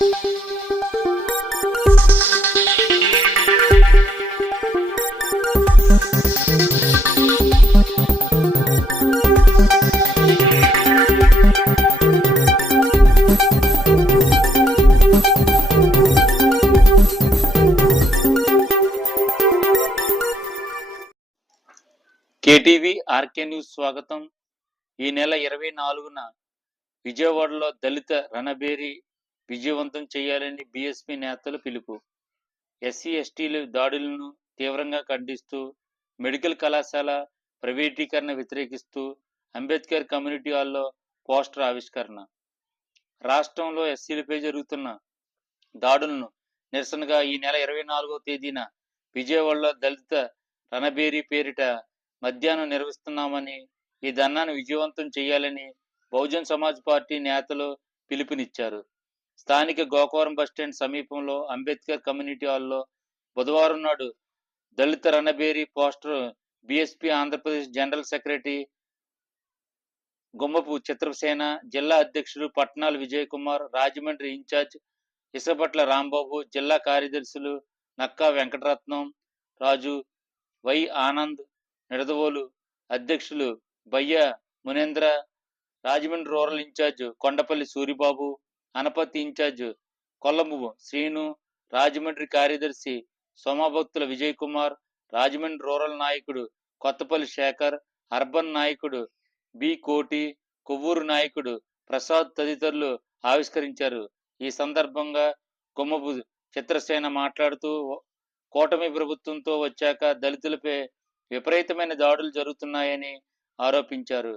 KTV RK news స్వాగతం. ఈ నెల ఇరవై నాలుగున విజయవాడలో దళిత రణబేరి విజయవంతం చేయాలని బీఎస్పీ నేతలు పిలుపు. ఎస్సీ ఎస్టీల దాడులను తీవ్రంగా ఖండిస్తూ మెడికల్ కళాశాల ప్రైవేటీకరణ వ్యతిరేకిస్తూ అంబేద్కర్ కమ్యూనిటీ హాల్లో పోస్టర్ ఆవిష్కరణ. రాష్ట్రంలో ఎస్సీలపై జరుగుతున్న దాడులను నిరసనగా ఈ నెల ఇరవై నాలుగవ తేదీన విజయవాడలో దళిత రణబేరి పేరిట మధ్యాహ్నం నిర్వహిస్తున్నామని ఈ ధర్నాను విజయవంతం చేయాలని బహుజన్ సమాజ్ పార్టీ నేతలు పిలుపునిచ్చారు. స్థానిక గోకవరం బస్టాండ్ సమీపంలో అంబేద్కర్ కమ్యూనిటీ హాల్లో బుధవారం నాడు దళిత రణబేరి poster BSP Andhra Pradesh general secretary Gummapu Chitrasena జిల్లా అధ్యక్షుడు పట్నాల్ విజయ్ కుమార్ రాజమండ్రి ఇన్ఛార్జ్ ఇసపట్ల రాంబాబు జిల్లా కార్యదర్శులు నక్కా వెంకటరత్నం రాజు వై ఆనంద్ నిడదవోలు అధ్యక్షులు Bayya Munendra Rajahmundry rural incharge Kondapalli Suribabu Anapathi incharge Kollamu Srinu Rajahmundry కార్యదర్శి సోమభక్తుల విజయ్ కుమార్ రాజమండ్రి రూరల్ నాయకుడు కొత్తపల్లి శేఖర్ అర్బన్ నాయకుడు బి కోటి కొవ్వూరు నాయకుడు ప్రసాద్ తదితరులు ఆవిష్కరించారు. ఈ సందర్భంగా కొమ్మపు చిత్రసేన మాట్లాడుతూ కూటమి ప్రభుత్వంతో వచ్చాక దళితులపై విపరీతమైన దాడులు జరుగుతున్నాయని ఆరోపించారు.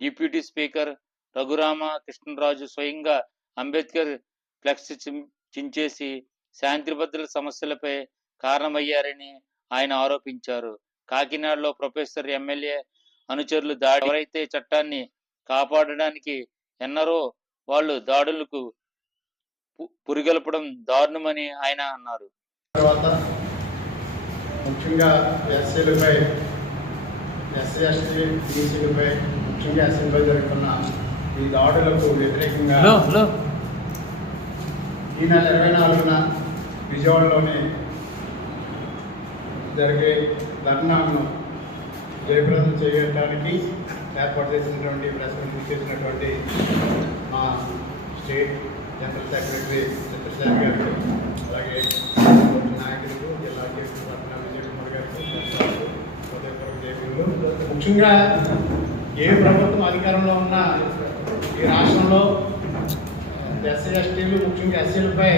డిప్యూటీ స్పీకర్ రఘురామ కృష్ణరాజు స్వయంగా అంబేద్కర్ ఫ్లెక్స్ చిం- చించేసి శాంతి భద్రతల సమస్యలపై కారణమయ్యారని ఆయన ఆరోపించారు. కాకినాడలో ప్రొఫెసర్ ఎమ్మెల్యే అనుచరులు దాడి ఎవరైతే చట్టాన్ని కాపాడడానికి ఎన్నరో వాళ్ళు దాడులకు పురిగొల్పడం దారుణమని ఆయన అన్నారు. తర్వాత ముఖ్యంగా ఎస్సీలపై ఎస్సీ ఎస్టీ బీసీలపై ముఖ్యంగా ఎస్సీలపై జరుగుతున్న ఈ దాడులకు వ్యతిరేకంగా ఈ నెల ఇరవై నాలుగున విజయవాడలోనే జరిగే ధర్నాను జయప్రదం చేయడానికి ఏర్పాటు చేసినటువంటి ప్రెస్ మీట్ చేసినటువంటి మా స్టేట్ జనరల్ సెక్రటరీ చంద్రశేఖర్ గారికి అలాగే నాయకులు నాయకులకు జిల్లా అధ్యక్షుడు పట్న విజయ్ కుమార్ గారికి ముఖ్యంగా ఏ ప్రభుత్వం అధికారంలో ఉన్నా ఈ రాష్ట్రంలో ఎస్సీ ఎస్టీలు ముఖ్యంగా ఎస్సీలపై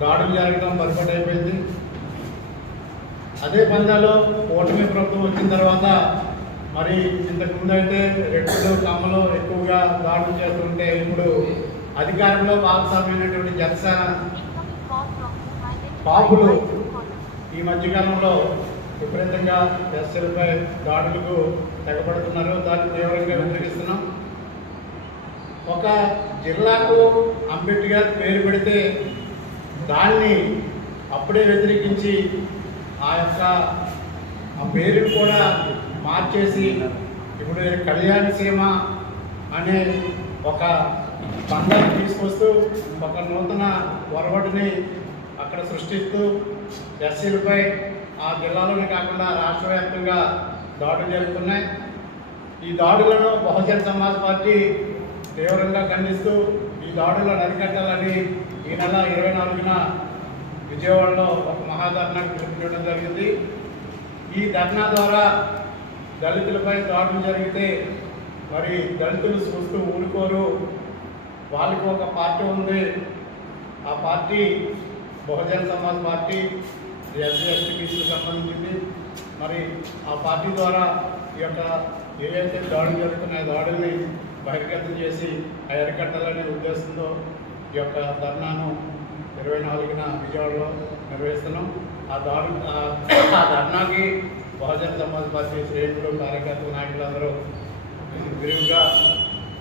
దాడులు జరగడం పొరపాటు అయిపోయింది. అదే పందాలో ఓటమి ప్రభుత్వం వచ్చిన తర్వాత మరి ఇంతకుముందు అయితే రెడ్లు కమ్మలు ఎక్కువగా దాడులు చేస్తుంటే ఇప్పుడు అధికారంలో భాగస్వామ్యమైనటువంటి జనసేన పాపులు ఈ మధ్యకాలంలో విపరీతంగా ఎస్సీలపై దాడులకు తెగబడుతున్నారు దాన్ని తీవ్రంగా వ్యతిరేకిస్తున్నాం. ఒక జిల్లాకు అంబేద్కర్ పేరు పెడితే దాన్ని అప్పుడే వ్యతిరేకించి ఆ యొక్క ఆ పేరును కూడా మార్చేసి ఇప్పుడు కళ్యాణ సీమ అనే ఒక బంధాన్ని తీసుకొస్తూ ఒక నూతన ఒరవడిని అక్కడ సృష్టిస్తూ ఎస్సీలపై ఆ జిల్లాలోనే కాకుండా రాష్ట్ర వ్యాప్తంగా దాడులు జరుగుతున్నాయి. ఈ దాడులను బహుజన సమాజ్ పార్టీ తీవ్రంగా ఖండిస్తూ ఈ దాడులను అరికట్టాలని ఈ నెల ఇరవై నాలుగున విజయవాడలో ఒక మహాధర్నాకు పిలుపునివ్వడం జరిగింది. ఈ ధర్నా ద్వారా దళితులపై దాడులు జరిగితే మరి దళితులు చూస్తూ ఊరుకోరు. వాళ్ళకి ఒక పార్టీ ఉంది. ఆ party Bahujan Samaj party SC ST సంబంధించింది. మరి ఆ పార్టీ ద్వారా ఈ యొక్క ఏవైతే దాడులు జరుగుతున్నాయో దాడుల్ని బహిర్గతం చేసి ఆ అరికట్టాలనే ఉద్దేశంతో ఈ యొక్క ధర్నాను ఇరవై నాలుగున విజయవాడలో నిర్వహిస్తున్నాం. ఆ దారు ఆ- ధర్నాకి బహుజన సమాజ్ పార్టీ శ్రేణులు కార్యకర్తలు నాయకులందరూ విరివిగా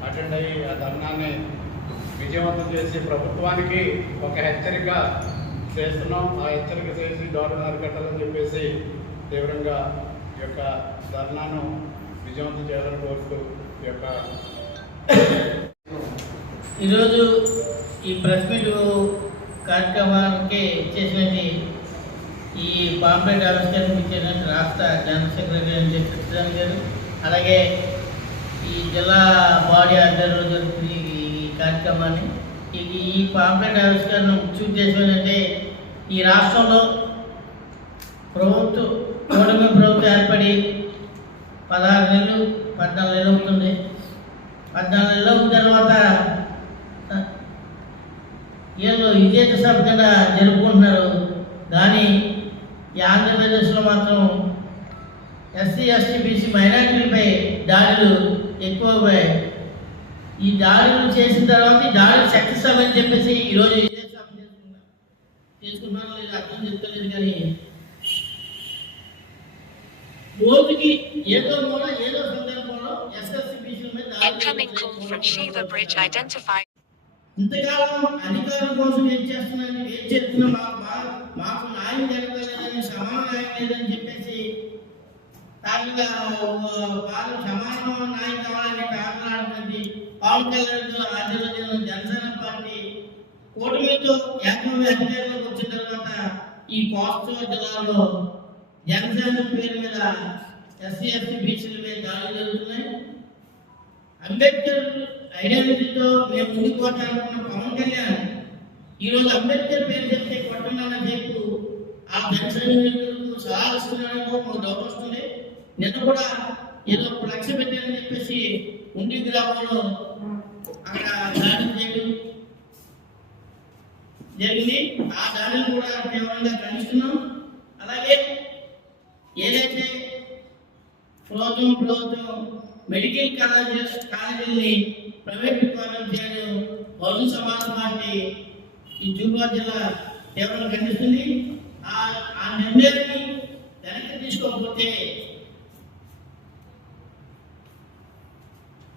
అటెండ్ అయ్యి ఆ ధర్నాన్ని విజయవంతం చేసి ప్రభుత్వానికి ఒక హెచ్చరిక చేస్తున్నాం. ఆ హెచ్చరిక చేసి దారుణ అరికట్టాలని చెప్పేసి తీవ్రంగా ఈ యొక్క ధర్నాను విజయవంతం చేయాలని కోరుతూ ఈ యొక్క ఈరోజు ఈ ప్రెస్ మీట్ కార్యక్రమానికి ఇచ్చేసినది ఈ పాంప్లెట్ ఆవిష్కరణకు ఇచ్చేసినట్టు రాష్ట్ర జనరల్ సెక్రటరీ అని చెప్పి గారు. అలాగే ఈ జిల్లా బాడీ ఆధ్వర్యంలో జరుగుతుంది ఈ కార్యక్రమాన్ని ఈ ఈ పాంప్లెట్ ఆవిష్కరణ ముఖ్య ఉద్దేశం ఏంటంటే ఈ రాష్ట్రంలో ప్రభుత్వం కూటమి ప్రభుత్వం ఏర్పడి పదహారు నెలలు పద్నాలుగు నెలలు అవుతుంది. పద్నాలుగు నెలలు తర్వాత వీళ్ళు విజేత సభ కింద జరుపుకుంటున్నారు. కానీ ఈ ఆంధ్రప్రదేశ్లో మాత్రం ఎస్సీ ఎస్టీ బీసీ మైనారిటీలపై దాడులు ఎక్కువయ్యాయి ఈ దాడులు చేసిన తర్వాత ఈ దాడులు సక్సెస్ అవ్వని చెప్పేసి ఈరోజు విజేత సభ చేసుకున్నాను లేదు అర్థం చెప్తలేదు కానీ రోజుకి ఏదో మూల ఏదో సందర్భంలో ఎస్ఎస్సీ బీసీల మీద ఇంతకాలం అధికారం కోసం ఏం చేస్తున్నారని ఏం చేస్తున్నా మాకు బా- మాకు న్యాయం జరగలేదని సమాన న్యాయం లేదని చెప్పేసి తాజాగా వాళ్ళు సమాన న్యాయం కావాలని కారణాడుతుంది పవన్ కళ్యాణ్ ఆధ్వర్యంలో జనసేన పార్టీ కూటమితో ఏకమే అధికారంలోకి వచ్చిన తర్వాత ఈ కోస్తా జిల్లాలో జనసేన పేరు మీద ఎస్సీ ఎస్టీ బీసీల మీద దాడులు జరుగుతున్నాయి. అంబేద్కర్ ఐడెంటిటీతో మేము ముందుకు పవన్ కళ్యాణ్ ఈరోజు అంబేద్కర్ పేరు చెప్తే కొట్టమన్న చెప్పు ఆ పెన్షన్ సలహా ఇస్తున్నాడేమో మాకు డబ్బు వస్తుంది. నిన్న కూడా ఏదో ఫ్లెక్స్ పెట్టాలని చెప్పేసి ఉండి గ్రామంలో అక్కడ దాని చేయడం జరిగింది ఆ దాడిని కూడా తీవ్రంగా ఖండిస్తున్నాం. అలాగే ఏదైతే ప్రభుత్వం ప్రభుత్వం మెడికల్ కాలేజెస్ కాలేజీని ప్రైవేట్ విభాగం చేయడం. బహుజన సమాజ పార్టీ ఈ జూబాద్ జిల్లా తీవ్రంగా ఖండిస్తుంది. ఆ నిర్ణయాన్ని వెనక్కి తీసుకోకపోతే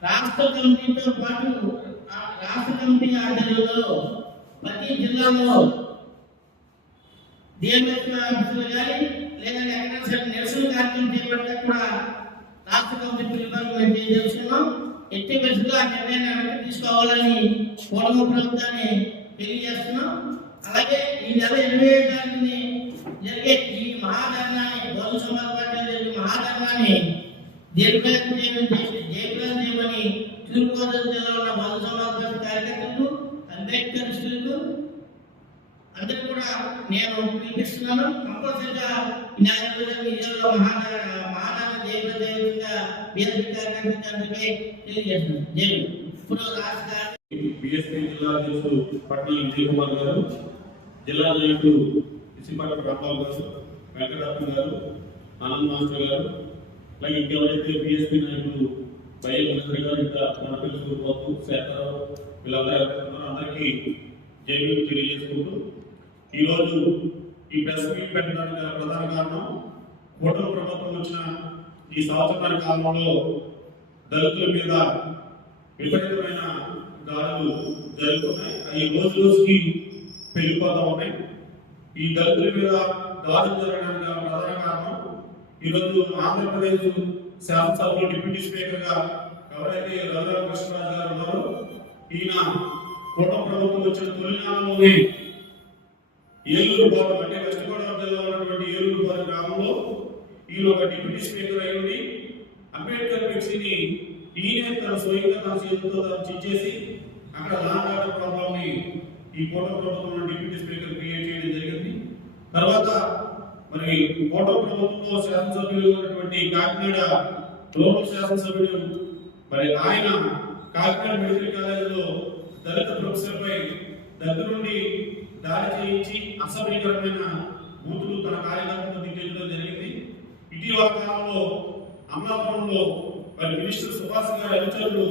రాష్ట్ర కమిటీతో పాటు ఆ రాష్ట్ర కమిటీ ఆధ్వర్యంలో ప్రతి జిల్లాలో డిఎంఎస్ ఆఫీసులు కానీ లేదా ఎక్కడ సరే నిరసన కార్యక్రమం చేపడితే కూడా రాష్ట్ర కమిటీ పిలుపులకు మేము తెలియజేస్తున్నాం ఎట్టి పరిస్థితుల్లో ఆ నిర్ణయాన్ని వెనక్కి తీసుకోవాలని కూటమి ప్రభుత్వాన్ని తెలియజేస్తున్నాం. అలాగే ఈ నెల ఇరవై ఏడు తారీఖుని జరిగే ఈ మహాధర్నాన్ని బౌద్ధ సమాజ పార్టీ జరిగే మహాధర్నాన్ని దీర్ఘాయం చేయమని చేసి జయప్రదం చేయమని తూర్పుగోదావరి జిల్లాలో ఉన్న బౌద్ధ సమాజ పార్టీ కార్యకర్తలకు అంబేద్కరిస్టులకు అందరూ కూడా నేను పిలిపిస్తున్నాను. కంపల్సరిగా న్యాయపరంగా మీ జిల్లాలో మహానాడ మహానాడ జయప్రదేశంగా తెలియజేస్తున్నాను ఇప్పుడు రాష్ట్ర బిఎస్పీ జిల్లా అధ్యక్షుడు పట్నం విజయ్ కుమార్ గారు జిల్లా నాయకుడు ఇసిపాటి రాంబాబు గారు వెంకటరత్న గారు ఆనంద్ మాస్టర్ గారు అలాగే ఇంకెవరైతే బిఎస్పీ నాయకులు బయ్య మహేంద్ర గారు ఇంకా మన పిల్లలు బాబు శేఖరరావు వీళ్ళందరూ అందరికీ జైలు తెలియజేసుకుంటూ ఈరోజు ఈ ప్రెస్ మీట్ పెట్టడానికి ప్రధాన కారణం కూటమి ప్రభుత్వం వచ్చిన ఈ సంవత్సర కాలంలో దళితుల మీద విపరీతమైన దాడులు జరుగుతున్నాయి. అవి రోజు రోజుకి పెరిగిపోతా ఉన్నాయి. ఈ దళితుల మీద దాడులు జరగడానికి ప్రధాన కారణం ఈరోజు ఆంధ్రప్రదేశ్ శాసనసభలో డిప్యూటీ స్పీకర్గా ఎవరైతే రఘురామ కృష్ణరాజు గారు ఉన్నారో ఈయన కూటమి ప్రభుత్వం వచ్చిన తొలినాళ్ళలోనే ఏలూరు పాలెం అంటే వెస్ట్ గోదావరి జిల్లా ఉన్నటువంటి ఏలూరు పాలెం గ్రామంలో ఈయన ఒక డిప్యూటీ స్పీకర్ అయి ఉండి అంబేద్కర్ ఫ్లెక్సీని ఈయనే తన స్వయంగా తన చేతులతో దాన్ని అక్కడ లాంగ్ ఆర్డర్ ఈ కోట ప్రభుత్వంలో డిప్యూటీ స్పీకర్ క్రియేట్ చేయడం జరిగింది. తర్వాత మరి కోట ప్రభుత్వంలో శాసనసభ్యులు ఉన్నటువంటి కాకినాడ లోకల్ శాసనసభ్యుడు మరి ఆయన కాకినాడ మెడికల్ కాలేజీలో దళిత ప్రొఫెసర్పై దగ్గరుండి దాడి చేయించి అసభ్యకరమైన బూతులు తన కార్యకర్తలు తిట్టేయడం జరిగింది. ఇటీవల కాలంలో అమలాపురంలో మరి మినిస్టర్ సుభాష్ గారి అనుచరులు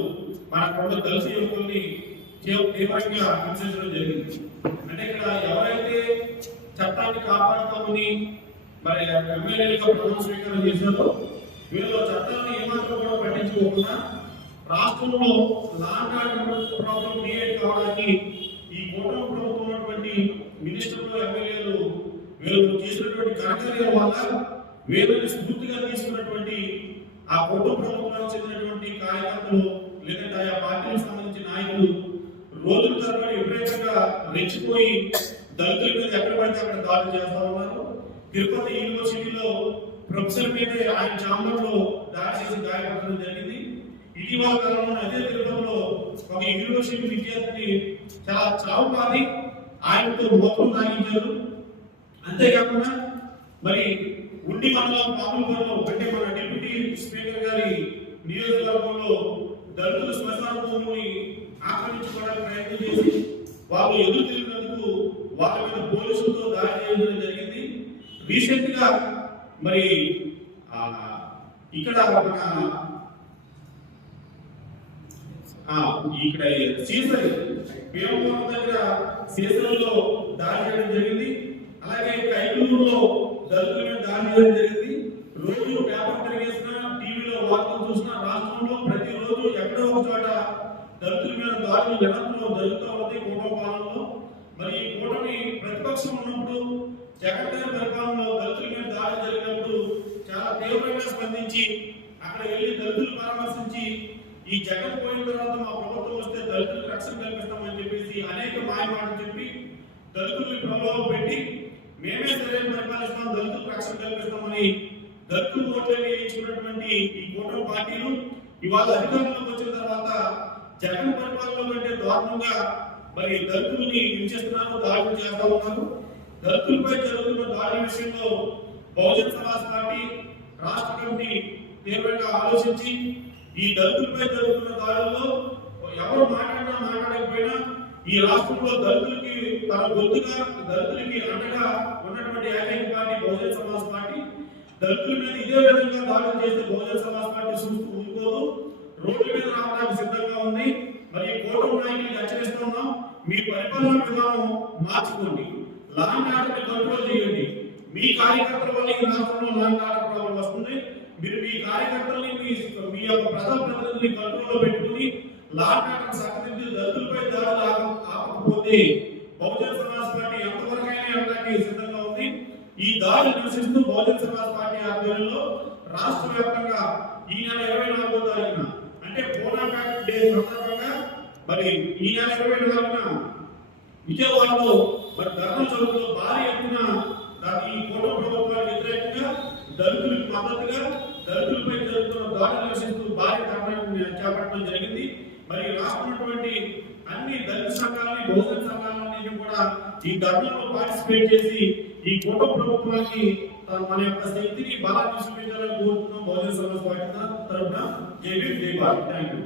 మన కొండ దళిత యువకుల్ని తీవ్రంగా హింసించడం జరిగింది. అంటే ఇక్కడ ఎవరైతే చట్టాన్ని కాపాడుతామని మరి ఎమ్మెల్యేలుగా ప్రమాణ స్వీకారం చేశారో వీళ్ళు చట్టాన్ని ఏమాత్రం కూడా పట్టించుకోకుండా రాష్ట్రంలో లాండ్ ప్రాబ్లం క్రియేట్ కావడానికి ఈ కూటమి ప్రభుత్వం ఉన్నటువంటి మినిస్టర్లు ఎమ్మెల్యేలు వీళ్ళు చేసినటువంటి ఘనకార్యాల వల్ల వీళ్ళని స్ఫూర్తిగా తీసుకున్నటువంటి ఆ కుటుంబ ప్రభుత్వానికి చెందినటువంటి కార్యకర్తలు లేదంటే ఆయా పార్టీలకు సంబంధించిన నాయకులు రోజుల తరబడి విపరీతంగా రెచ్చిపోయి దళితుల మీద ఎక్కడ పడితే అక్కడ దాడులు చేస్తా ఉన్నారు. తిరుపతి యూనివర్సిటీలో ప్రొఫెసర్ మీద ఆయన చాంబర్లో దాడి చేసి గాయపడడం జరిగింది. ఇటీవల కాలంలో అదే తిరుపతిలో ఒక యూనివర్సిటీ విద్యార్థిని చాలా చావుపాది ఆయనతో మొత్తం తాగించారు. అంతేకాకుండా మరి ఉండి మండలం పాపులపురంలో అంటే మన డిప్యూటీ స్పీకర్ గారి నియోజకవర్గంలో దళితుల శ్మశాన భూముని ఆక్రమించుకోవడానికి ప్రయత్నం చేసి వాళ్ళు ఎదురు తిరిగినందుకు వాళ్ళ మీద పోలీసులతో దాడి చేయడం జరిగింది. రీసెంట్గా మరి ఇక్కడ మన ఇక్కడ సీసరి పేరుపురం దగ్గర సీసరిలో దాడి చేయడం జరిగింది. అలాగే కైకూరులో దళితుల మీద దాడి చేయడం జరిగింది. రోజు పేపర్ తిరిగేసిన టీవీలో వార్తలు చూసిన రాష్ట్రంలో ప్రతిరోజు ఎక్కడో ఒక చోట దళితుల మీద దాడులు జనంలో జరుగుతూ ఉంది కూటమి పాలనలో. మరి ఈ కూటమి ప్రతిపక్షం ఉన్నప్పుడు జగన్ గారి పరిపాలనలో దళితుల మీద దాడి జరిగినప్పుడు చాలా తీవ్రంగా స్పందించి అక్కడ వెళ్ళి దళితులు పరామర్శించి ఈ జగన్ పోయిన తర్వాత మా ప్రభుత్వం వస్తే దళితులకు రక్షణ కల్పిస్తామని చెప్పేసి అనేక మాయ మాటలు చెప్పి దళితుల్ని ప్రలోభ పెట్టి మేమే సరైన పరిపాలిస్తాం దళితులకు రక్షణ కల్పిస్తామని దళితులు ఓట్లు వేయించుకున్నటువంటి ఈ కూటమి పార్టీలు ఇవాళ అధికారంలోకి వచ్చిన తర్వాత జగన్ పరిపాలన కంటే దారుణంగా మరి దళితుల్ని హింసిస్తున్నారు దాడులు చేస్తా ఉన్నారు. దళితులపై జరుగుతున్న దాడి విషయంలో బహుజన్ సమాజ్ పార్టీ రాష్ట్ర కమిటీ తీవ్రంగా ఆలోచించి ఈ దళితులపై జరుగుతున్న దాడుల్లో ఎవరు మాట్లాడినా మాట్లాడే ఈ రాష్ట్రంలో దళితులకి తన గొంతుగా దళితులకి అండగా ఉన్నటువంటి ఏకైక పార్టీ బహుజన సమాజ్ పార్టీ. దళితుల మీద ఇదే విధంగా దాడులు చేస్తే బహుజన సమాజ్ పార్టీ చూస్తూ ఉండిపోదు రోడ్ల మీద రావడానికి సిద్ధంగా ఉంది. మరి కోటం కూటమి నాయకులకు హెచ్చరిస్తున్నాం మీ పరిపాలన విధానం మార్చుకోండి. లాంగ్ ఆర్డర్ కంట్రోల్ చేయండి. మీ కార్యకర్తల వల్ల ఈ రాష్ట్రంలో లాంగ్ ఆర్డర్ ప్రాబ్లం వస్తుంది. మీరు మీ కార్యకర్తల్ని మీ మీ యొక్క ప్రజాప్రతినిధుల్ని కంట్రోల్లో పెట్టుకుని లాంగ్ ఆర్డర్ సక్కదిద్ది దళితులపై దాడులు ఆపకపోతే బహుజన సమాజ్ పార్టీ ఎంతవరకైనా వెళ్ళడానికి సిద్ధంగా ఉంది? ఈ దాడి నివసిస్తూ బహుజన సమాజ్ పార్టీ ఆధ్వర్యంలో రాష్ట్ర వ్యాప్తంగా ఈ నెల ఇరవై నాలుగో తారీఖున అంటే పోనాకాట్ డే సందర్భంగా మరి ఈ నెల ఇరవై నాలుగున విజయవాడలో మరి ధర్మ చౌకలో భారీ ఎత్తున ఈ కోట ప్రభుత్వానికి వ్యతిరేకంగా దళితులకు మద్దతుగా దళితులపై జరుగుతున్న దాడులు నివసిస్తూ భారీ ధర్నాన్ని చేపట్టడం జరిగింది మరి రాష్ట్రమైనటువంటి అన్ని దళిత సంఘాలని బహుజన సంఘాలన్నింటినీ కూడా ఈ ధర్నంలో పార్టిసిపేట్ చేసి ఈ కూట ప్రభుత్వానికి ఆ, మన యొక్క శక్తిని బలాన్ని చూపించాలని కోరుతున్నాం. బహుజన సమాజ్ పార్టీ తరఫున జై భీమ్ జై భారత్. Thank you